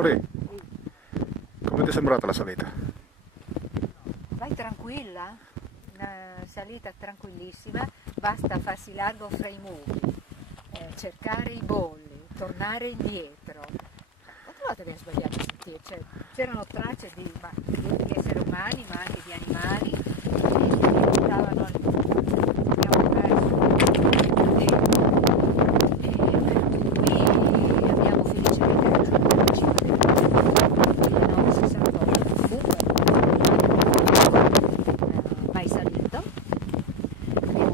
Lori, come ti è sembrata la salita? Vai tranquilla, una salita tranquillissima, basta farsi largo fra i muri, cercare i bolli, tornare indietro. Quante volte abbiamo sbagliato a sentire? Cioè, c'erano tracce di esseri umani ma anche di animali che stavano abbiamo qui abbiamo felicemente raggiunto la cima del 1968, comunque mai salito, abbiamo